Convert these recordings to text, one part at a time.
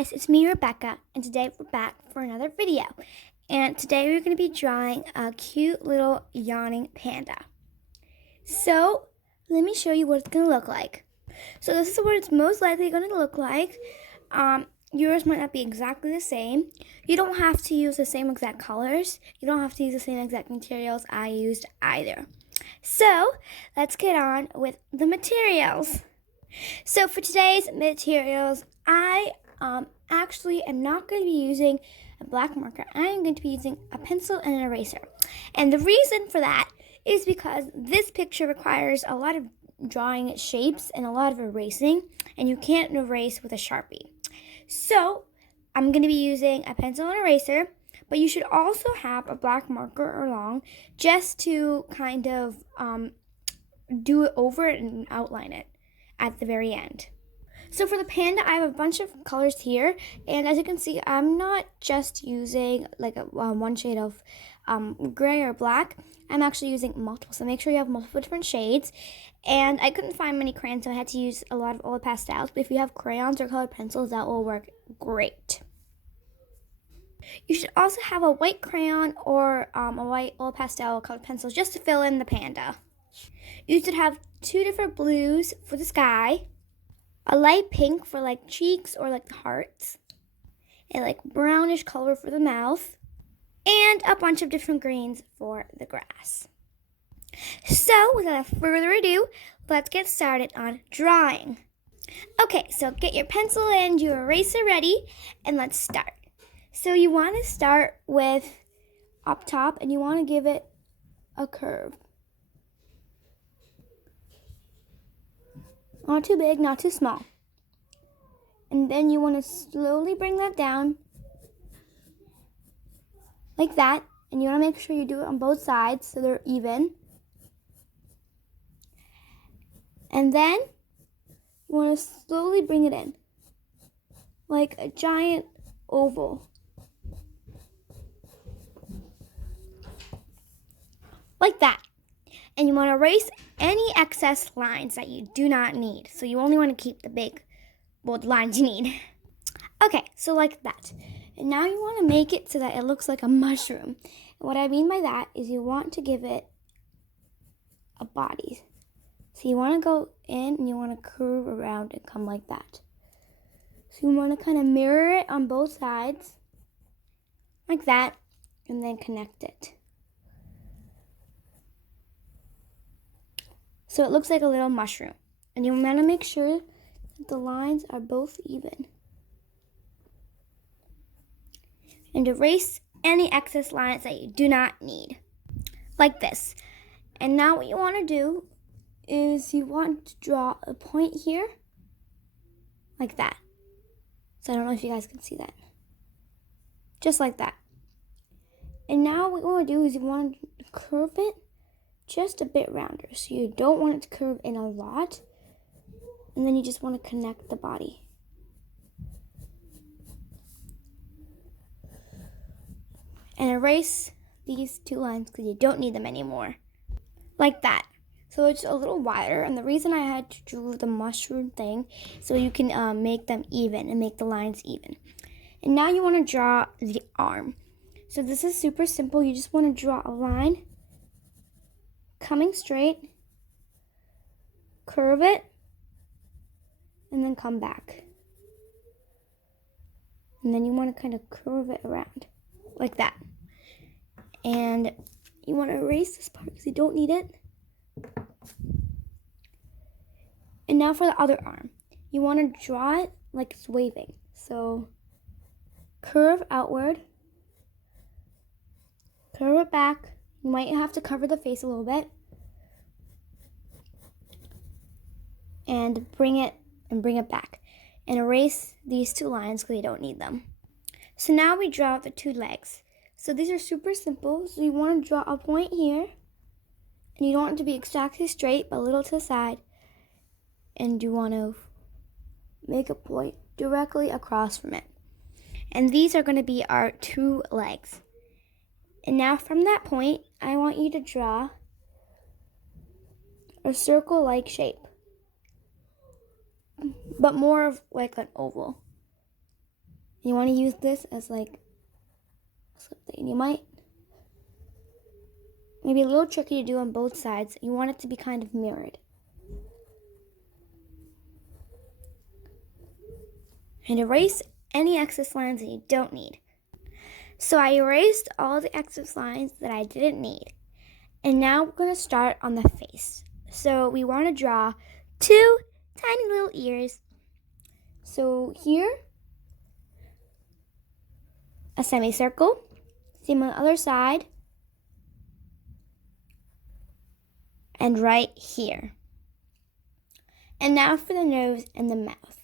guys, it's me, Rebecca, and today we're back for another video. And today we're going to be drawing a cute little yawning panda. So, let me show you what it's going to look like. So this is what it's most likely going to look like. Yours might not be exactly the same. You don't have to use the same exact colors. You don't have to use the same exact materials I used either. So, let's get on with the materials. So for today's materials, I actually am not going to be using a black marker. I am going to be using a pencil and an eraser. And the reason for that is because this picture requires a lot of drawing shapes and a lot of erasing, and you can't erase with a Sharpie. So I'm going to be using a pencil and eraser, but you should also have a black marker along just to kind of do it over it and outline it at the very end. So for the panda, I have a bunch of colors here, and as you can see, I'm not just using like one shade of gray or black. I'm actually using multiple, so make sure you have multiple different shades. And I couldn't find many crayons, so I had to use a lot of oil pastels, but if you have crayons or colored pencils, that will work great. You should also have a white crayon or a white oil pastel colored pencil just to fill in the panda. You should have two different blues for the sky, a light pink for like cheeks or like the hearts, a like brownish color for the mouth, and a bunch of different greens for the grass. So without further ado, let's get started on drawing. Okay, so get your pencil and your eraser ready, and let's start. So you want to start with up top, and you want to give it a curve. Not too big, not too small. And then you want to slowly bring that down like that. And you want to make sure you do it on both sides so they're even. And then you want to slowly bring it in like a giant oval. Like that. And you want to erase any excess lines that you do not need. So you only want to keep the big, bold lines you need. Okay, so like that. And now you want to make it so that it looks like a mushroom. And what I mean by that is you want to give it a body. So you want to go in and you want to curve around and come like that. So you want to kind of mirror it on both sides. Like that. And then connect it. So it looks like a little mushroom. And you want to make sure that the lines are both even. And erase any excess lines that you do not need. Like this. And now what you want to do is you want to draw a point here. Like that. So I don't know if you guys can see that. Just like that. And now what you want to do is you want to curve it just a bit rounder. So you don't want it to curve in a lot. And then you just want to connect the body. And erase these two lines because you don't need them anymore. Like that. So it's a little wider. And the reason I had to draw the mushroom thing so you can make them even and make the lines even. And now you want to draw the arm. So this is super simple. You just want to draw a line coming straight, curve it, and then come back. And then you want to kind of curve it around, like that. And you want to erase this part because you don't need it. And now for the other arm. You want to draw it like it's waving. So curve outward, curve it back. You might have to cover the face a little bit. And bring it back. And erase these two lines because you don't need them. So now we draw the two legs. So these are super simple. So you want to draw a point here. And you don't want it to be exactly straight, but a little to the side. And you want to make a point directly across from it. And these are going to be our two legs. And now from that point, I want you to draw a circle-like shape. but more of like an oval. You want to use this as like something. You might maybe a little tricky to do on both sides. You want it to be kind of mirrored. And erase any excess lines that you don't need. So I erased all the excess lines that I didn't need. And now we're going to start on the face. So we want to draw 2 tiny little ears. So here, a semicircle. Same on the other side. And right here. And now for the nose and the mouth.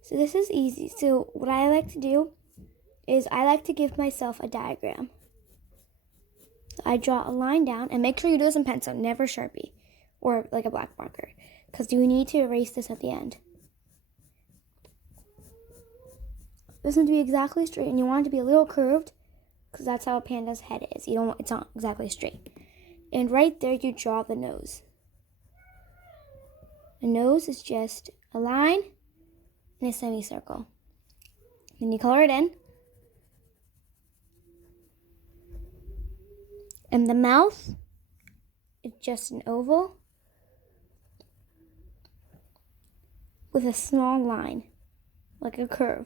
So this is easy. So what I like to do is I like to give myself a diagram. So I draw a line down, and make sure you do this in pencil, never Sharpie or like a black marker, because you need to erase this at the end. This needs to be exactly straight, and you want it to be a little curved, because that's how a panda's head is. It's not exactly straight. And right there, you draw the nose. The nose is just a line and a semicircle. Then you color it in. And the mouth is just an oval with a small line, like a curve,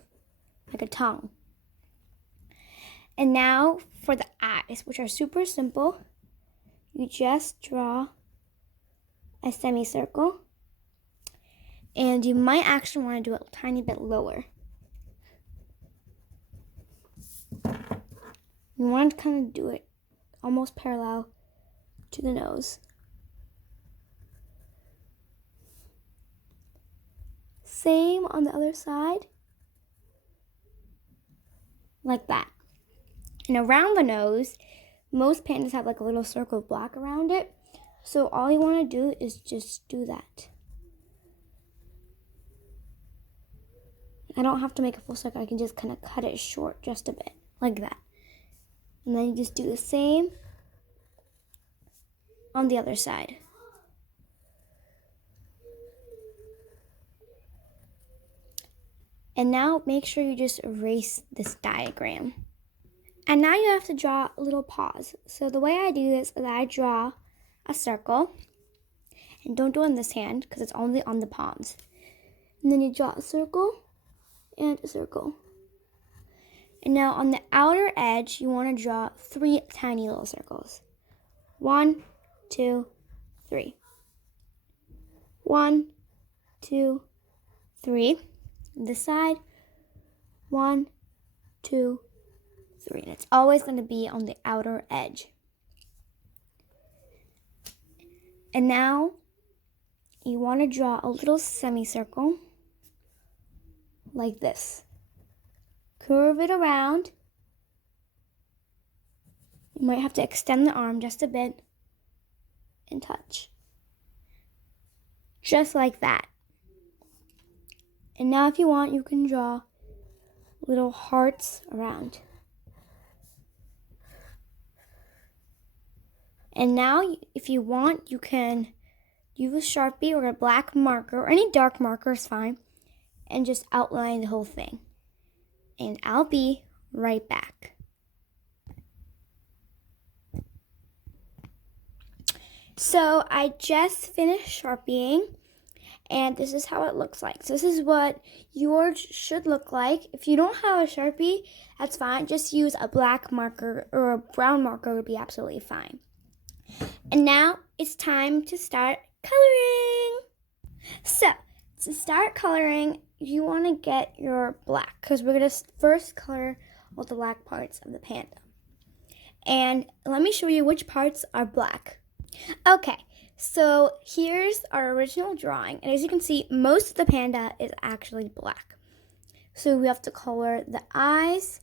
like a tongue. And now for the eyes, which are super simple. You just draw a semicircle. And you might actually want to do it a tiny bit lower. You want to kind of do it almost parallel to the nose. Same on the other side. Like that. And around the nose, most pandas have like a little circle of black around it. So all you want to do is just do that. I don't have to make a full circle. I can just kind of cut it short just a bit, like that. And then you just do the same on the other side. And now make sure you just erase this diagram. And now you have to draw little paws. So the way I do this is I draw a circle. And don't do it in this hand because it's only on the palms. And then you draw a circle and a circle. And now on the outer edge, you want to draw 3 tiny little circles. 1, 2, 3. 1, 2, 3. This side, 1, 2, 3. And it's always going to be on the outer edge. And now you want to draw a little semicircle like this. Curve it around. You might have to extend the arm just a bit and touch. Just like that. And now if you want, you can draw little hearts around. And now, if you want, you can use a Sharpie or a black marker, or any dark marker is fine, and just outline the whole thing. And I'll be right back. So I just finished Sharpieing, and this is how it looks like. So this is what yours should look like. If you don't have a Sharpie, that's fine. Just use a black marker or a brown marker would be absolutely fine. And now it's time to start coloring. So to start coloring, you want to get your black, because we're going to first color all the black parts of the panda. And let me show you which parts are black. Okay, so here's our original drawing. And as you can see, most of the panda is actually black. So we have to color the eyes,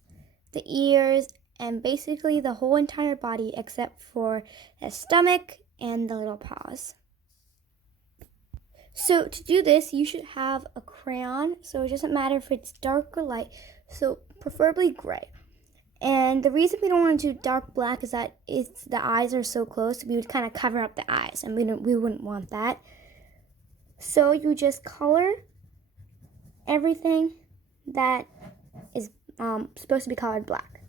the ears, and basically the whole entire body except for the stomach and the little paws. So to do this, you should have a crayon. So it doesn't matter if it's dark or light, so preferably gray. And the reason we don't want to do dark black is that the eyes are so close, we would kind of cover up the eyes, and we wouldn't want that. So you just color everything that is supposed to be colored black.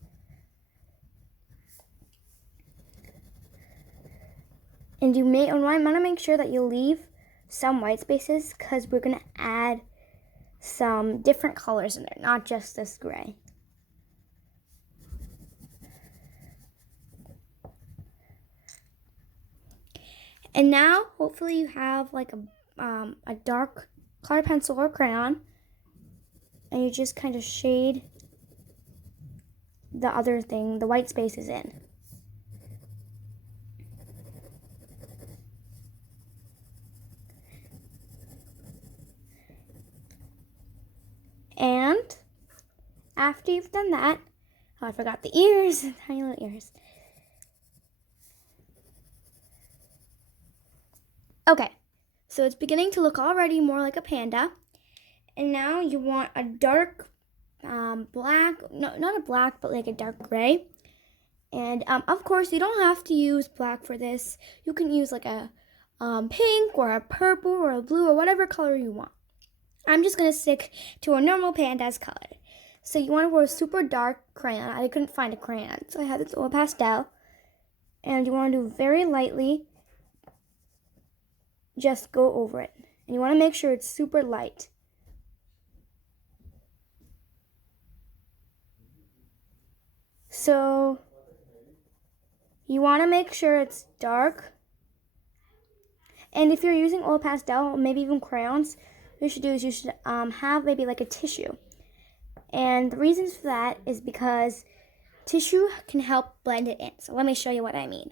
And you want to make sure that you leave some white spaces because we're going to add some different colors in there, not just this gray. And now, hopefully you have like a dark colored pencil or crayon, and you just kind of shade the other thing, the white spaces in. And after you've done that, oh, I forgot the ears, tiny little ears. Okay, so it's beginning to look already more like a panda. And now you want a dark black, no, not a black, but like a dark gray. And of course, you don't have to use black for this. You can use like a pink or a purple or a blue or whatever color you want. I'm just going to stick to a normal panda's color. So you want to wear a super dark crayon. I couldn't find a crayon, so I have this oil pastel. And you want to do very lightly, just go over it. And you want to make sure it's super light. So you want to make sure it's dark. And if you're using oil pastel, or maybe even crayons, what you should do is you should have maybe like a tissue. And the reasons for that is because tissue can help blend it in. So let me show you what I mean.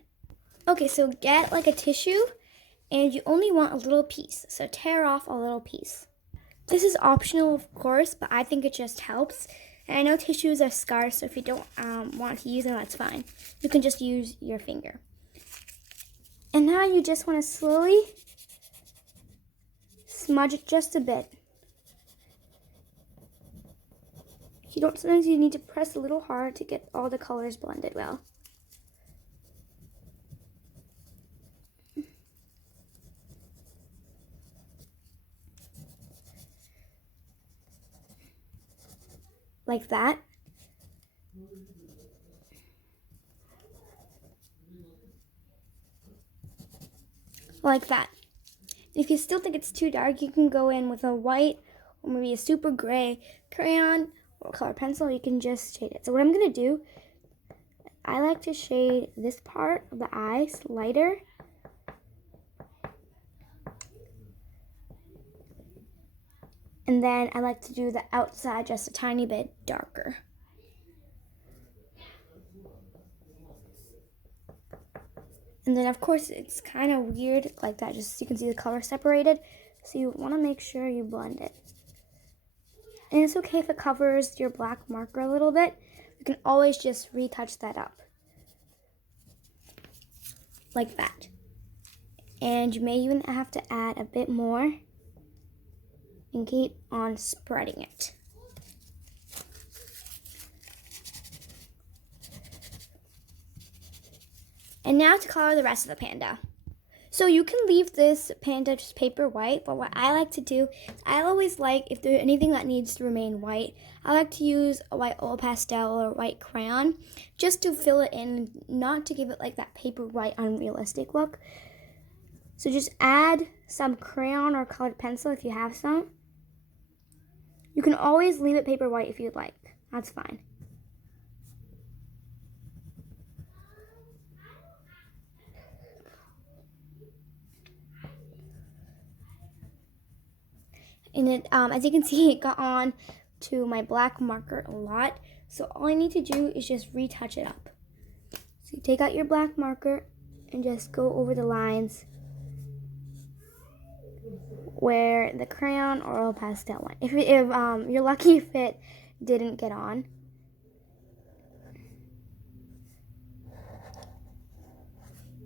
Okay, so get like a tissue, and you only want a little piece. So tear off a little piece. This is optional, of course, but I think it just helps. And I know tissues are scarce, so if you don't want to use them, that's fine. You can just use your finger. And now you just want to slowly smudge it just a bit. Sometimes you need to press a little hard to get all the colors blended well. Like that. Like that. If you still think it's too dark, you can go in with a white or maybe a super gray crayon or color pencil. You can just shade it. So what I'm going to do, I like to shade this part of the eyes lighter. And then I like to do the outside just a tiny bit darker. And then of course it's kind of weird like that, just so you can see the color separated. So you want to make sure you blend it. And it's okay if it covers your black marker a little bit. You can always just retouch that up. Like that. And you may even have to add a bit more. And keep on spreading it. And now to color the rest of the panda. So you can leave this panda just paper white, but what I like to do, I always like, if there's anything that needs to remain white, I like to use a white oil pastel or a white crayon just to fill it in, not to give it like that paper white unrealistic look. So just add some crayon or colored pencil if you have some. You can always leave it paper white if you'd like. That's fine. And it, as you can see, it got on to my black marker a lot. So all I need to do is just retouch it up. So you take out your black marker and just go over the lines where the crayon or oil pastel went. If you're lucky if it didn't get on.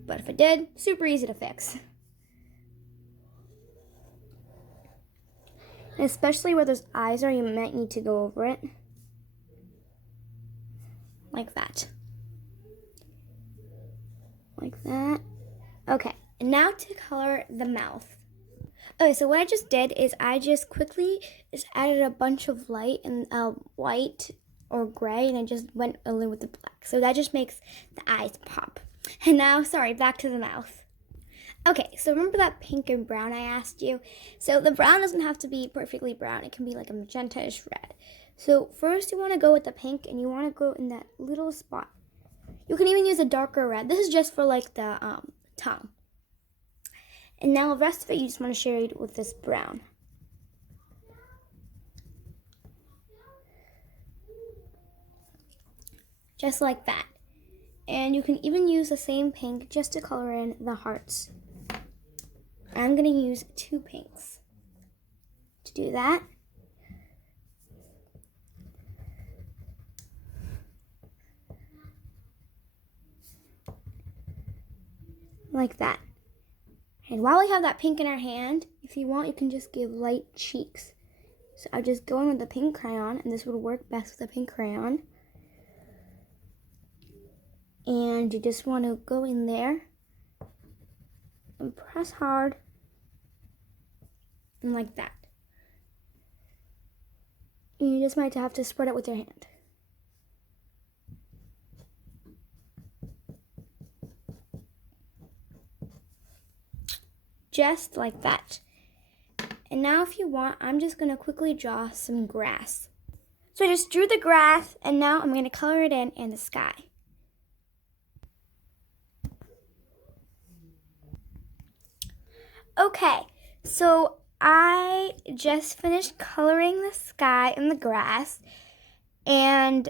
But if it did, super easy to fix. And especially where those eyes are, you might need to go over it. Like that. Like that. Okay, and now to color the mouth. Okay, so what I just did is I just quickly added a bunch of light and white or gray, and I just went a little with the black. So that just makes the eyes pop. And now, sorry, back to the mouth. Okay, so remember that pink and brown I asked you? So the brown doesn't have to be perfectly brown. It can be like a magenta-ish red. So first you want to go with the pink, and you want to go in that little spot. You can even use a darker red. This is just for like the tongue. And now the rest of it you just want to shade with this brown. Just like that. And you can even use the same pink just to color in the hearts. I'm going to use 2 pinks to do that. Like that. And while we have that pink in our hand, if you want, you can just give light cheeks. So I'm just going with the pink crayon, and this would work best with the pink crayon. And you just want to go in there and press hard, and like that. And you just might have to spread it with your hand. Just like that. And now if you want, I'm just going to quickly draw some grass. So I just drew the grass, and now I'm going to color it in the sky. Okay, so I just finished coloring the sky and the grass, and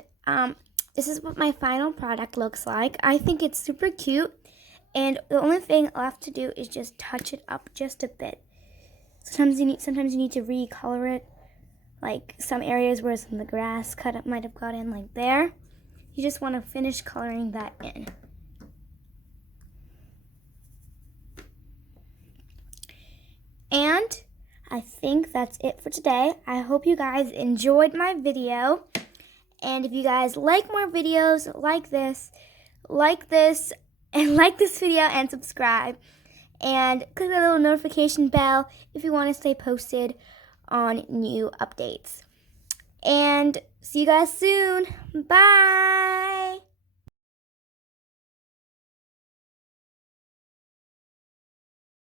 this is what my final product looks like. I think it's super cute, and the only thing left to do is just touch it up just a bit. Sometimes you need to recolor it, like some areas where some of the grass might have got in, like there. You just want to finish coloring that in. And I think that's it for today. I hope you guys enjoyed my video. And if you guys like more videos like this, and like this video and subscribe. And click the little notification bell if you want to stay posted on new updates. And see you guys soon. Bye!